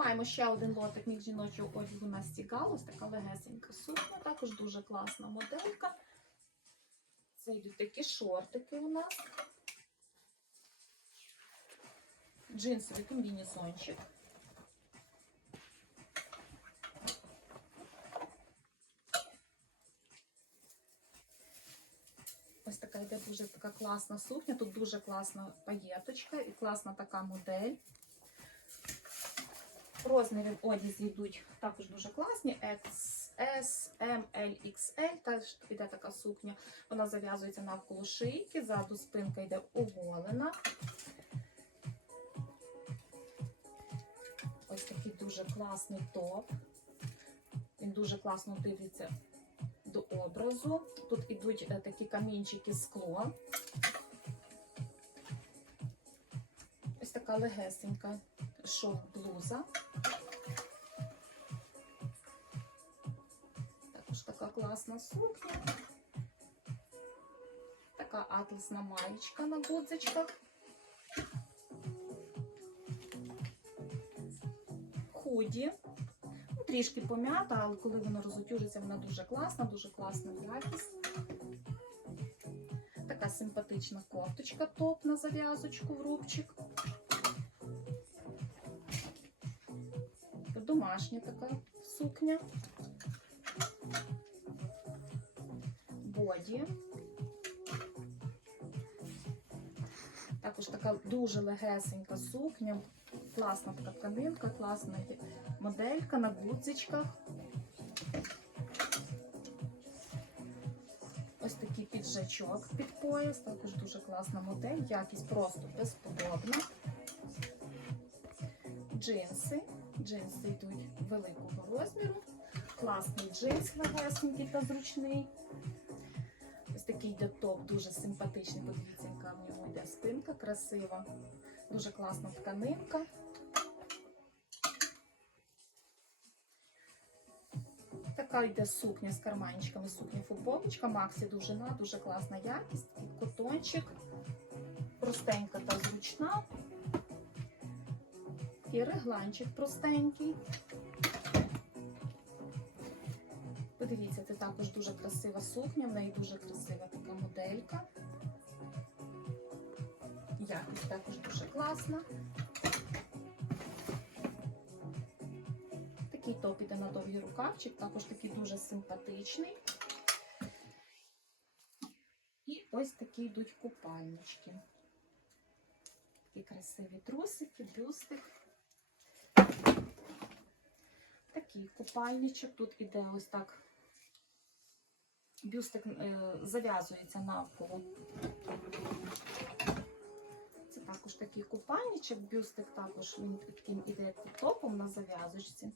Маємо ще один лотик міг жіночого одягу на стігал. Ось така легесенька сукня. Також дуже класна моделька. Це йдуть такі шортики у нас. Джинсовий комбінезончик. Ось така йде дуже така класна сукня. Тут дуже класна паєточка і класна така модель. Розміри одязі йдуть також дуже класні. XS, M, XL. Теж йде така сукня. Вона зав'язується навколо шийки, ззаду спинка йде оголена. Ось такий дуже класний топ. Він дуже класно дивиться до образу. Тут ідуть е, такі камінчики скло. Ось така легесенька шов-блуза. Також така класна сукня. Така атласна маєчка на гудзичках. Худі. Ну, Трішки пом'ята, але коли вона розутюжиться, вона дуже класна, дуже класна якість. Така симпатична кофточка топ на зав'язочку в рубчик. Домашня така сукня. Боді. Також така дуже легесенька сукня. Класна така тканинка, класна моделька на гудзичках. Ось такий піджачок під пояс, також дуже класна модель, якість просто безподобна. Джинси. Джинси йдуть великого розміру. Класний джинс легесенький та зручний. Ось такий йде топ, дуже симпатичний. Подивіться, яка в нього йде спинка красива. Дуже класна тканинка. Така йде сукня з карманчиками, сукня футболочка, Максі довжина, дуже класна якість, котончик, простенька та зручна. І регланчик простенький. Подивіться, це також дуже красива сукня, в неї дуже красива така моделька. Якість також дуже класна. Такий топ іде на довгий рукавчик, також такий дуже симпатичний. І ось такі йдуть купальнички. Такі красиві трусики, бюстик. Такий купальничок. Тут іде ось так. Бюстик е, зав'язується навколо. Це також такий купальничок. Бюстик також він таким іде під топом на зав'язочці.